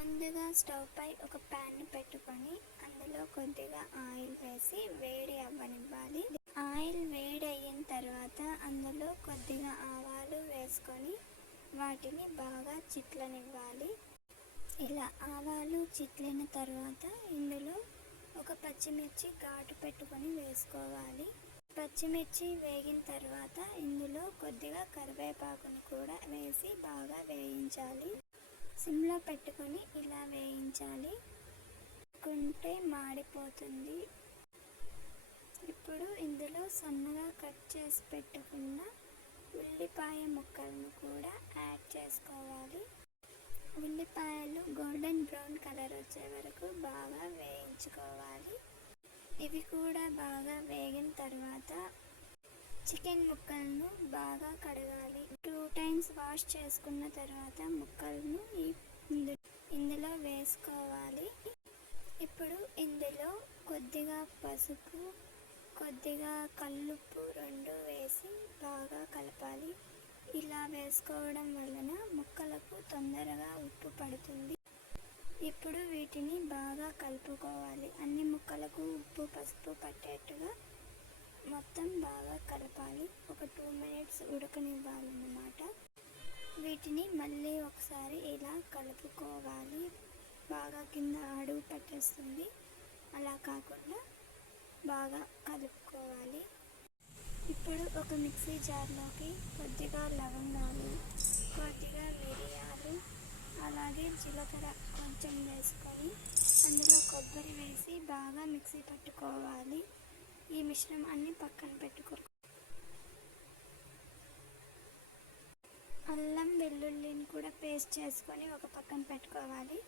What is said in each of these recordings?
ముందుగా స్టవ్ పై ఒక ప్యాన్ పెట్టుకొని అందులో కొద్దిగా ఆయిల్ వేసి వేడి అవ్వనివ్వాలి. ఆయిల్ వేడి అయిన తర్వాత అందులో కొద్దిగా ఆవాలు వేసుకొని వాటిని బాగా చిట్లనివ్వాలి. ఇలా ఆవాలు చిట్లిన తర్వాత ఇందులో ఒక పచ్చిమిర్చి ఘాటు పెట్టుకొని వేసుకోవాలి. పచ్చిమిర్చి వేగిన తర్వాత ఇందులో కొద్దిగా కరివేపాకును కూడా వేసి బాగా వేయించాలి. సిమ్లో పెట్టుకొని ఇలా వేయించాలి, కుంటే మాడిపోతుంది. ఇప్పుడు ఇందులో సన్నగా కట్ చేసి పెట్టుకున్న ఉల్లిపాయ ముక్కలను కూడా యాడ్ చేసుకోవాలి. ఉల్లిపాయలు గోల్డెన్ బ్రౌన్ కలర్ వచ్చే వరకు బాగా వేయించుకోవాలి. ఇవి కూడా బాగా వేగిన తర్వాత చికెన్ ముక్కలను బాగా కడగాలి. 2 times వాష్ చేసుకున్న తర్వాత ముక్కలను ఇందులో వేసుకోవాలి. ఇప్పుడు ఇందులో కొద్దిగా పసుపు, కొద్దిగా కల్లుప్పు 2 వేసి బాగా కలపాలి. ఇలా వేసుకోవడం వలన ముక్కలకు తొందరగా ఉప్పు పడుతుంది. ఇప్పుడు వీటిని బాగా కలుపుకోవాలి. అన్ని ముక్కలకు ఉప్పు పసుపు పట్టేట్టుగా మొత్తం బాగా కలపాలి. ఒక 2 minutes ఉడకనివ్వాలన్నమాట. వీటిని మళ్ళీ ఒకసారి ఇలా కలుపుకోవాలి. బాగా కింద అడుగు పట్టేస్తుంది, అలా కాకుండా బాగా కలుపుకోవాలి. ఇప్పుడు ఒక మిక్సీ జార్లోకి కొద్దిగా లవంగాలు, కొద్దిగా మిరియాలు, అలాగే జీలకర్ర కొంచెం వేసుకొని అందులో కొబ్బరి వేసి బాగా మిక్సీ పట్టుకోవాలి. ఈ మిశ్రమాన్ని పక్కన పెట్టుకోవాలి. అల్లం వెల్లుల్లిని కూడా పేస్ట్ చేసుకొని ఒక పక్కన పెట్టుకోవాలి.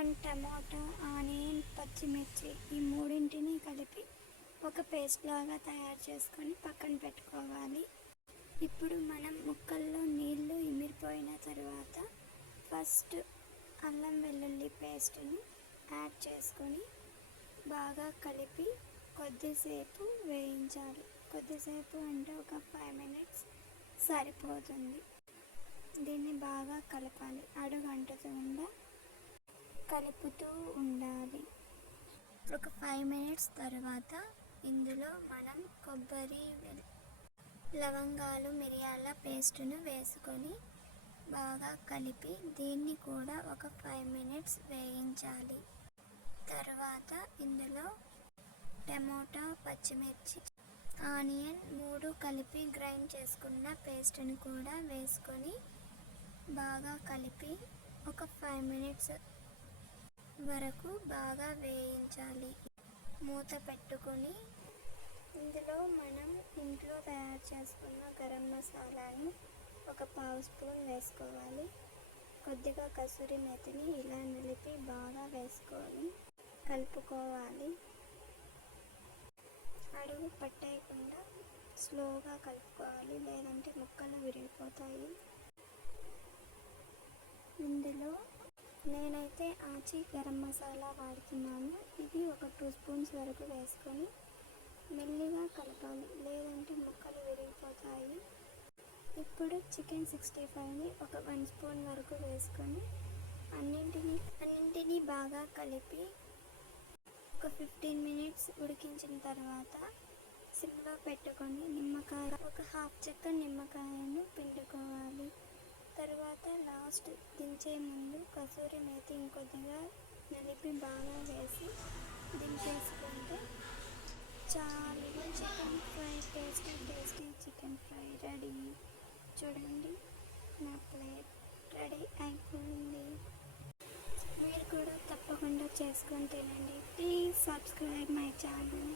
అండ్ టమాటా, ఆనియన్, పచ్చిమిర్చి ఈ మూడింటిని కలిపి ఒక పేస్ట్ లాగా తయారు చేసుకొని పక్కన పెట్టుకోవాలి. ఇప్పుడు మనం ముక్కల్లో నీళ్ళు ఇమిరిపోయిన తర్వాత ఫస్ట్ అల్లం వెల్లుల్లి పేస్ట్ని యాడ్ చేసుకొని బాగా కలిపి కొద్దిసేపు వేయించాలి. కొద్దిసేపు అంటే ఒక 5 minutes సరిపోతుంది. దీన్ని బాగా కలపాలి, అడుగంటకుండా కలుపుతూ ఉండాలి. ఒక 5 minutes తర్వాత ఇందులో మనం కొబ్బరి, లవంగాలు, మిరియాల పేస్టును వేసుకొని బాగా కలిపి దీన్ని కూడా ఒక 5 minutes వేయించాలి. తర్వాత ఇందులో టమోటా, పచ్చిమిర్చి, ఆనియన్ 3 కలిపి గ్రైండ్ చేసుకున్న పేస్ట్ని కూడా వేసుకొని బాగా కలిపి ఒక 5 minutes వరకు బాగా వేయించాలి. మూత పెట్టుకొని ఇందులో మనం ఇంట్లో తయారు చేసుకున్న గరం మసాలాను ఒక 1/2 స్పూన్ వేసుకోవాలి. కొద్దిగా కసూరి మేతిని ఇలా నలిపి బాగా వేసుకొని కలుపుకోవాలి. అడుగు పట్టేయకుండా స్లోగా కలుపుకోవాలి, లేదంటే ముక్కలు విరిగిపోతాయి. ఇందులో నేనైతే ఆచి గరం మసాలా వాడుతున్నాను. ఇది ఒక 2 spoons వరకు వేసుకొని మెల్లిగా కలపాలి, లేదంటే ముక్కలు విరిగిపోతాయి. ఇప్పుడు చికెన్ 65ని ఒక 1 spoon వరకు వేసుకొని అన్నింటినీ బాగా కలిపి ఒక 15 minutes ఉడికించిన తర్వాత సిమ్లో పెట్టుకొని ఒక 1/2 చెక్క నిమ్మకాయను పిండుకోవాలి. తర్వాత లాస్ట్ దించే ముందు కసూరి మేతి ఇంకొద్దిగా నలిపి బాగా వేసి దించేసుకుంటే చాలు. Chicken fry, tasty chicken fry ready. చూడండి, నా ప్లేట్ రెడీ అయిపోయింది. మీరు కూడా తప్పకుండా చేసుకొని తినండి. Please subscribe my channel.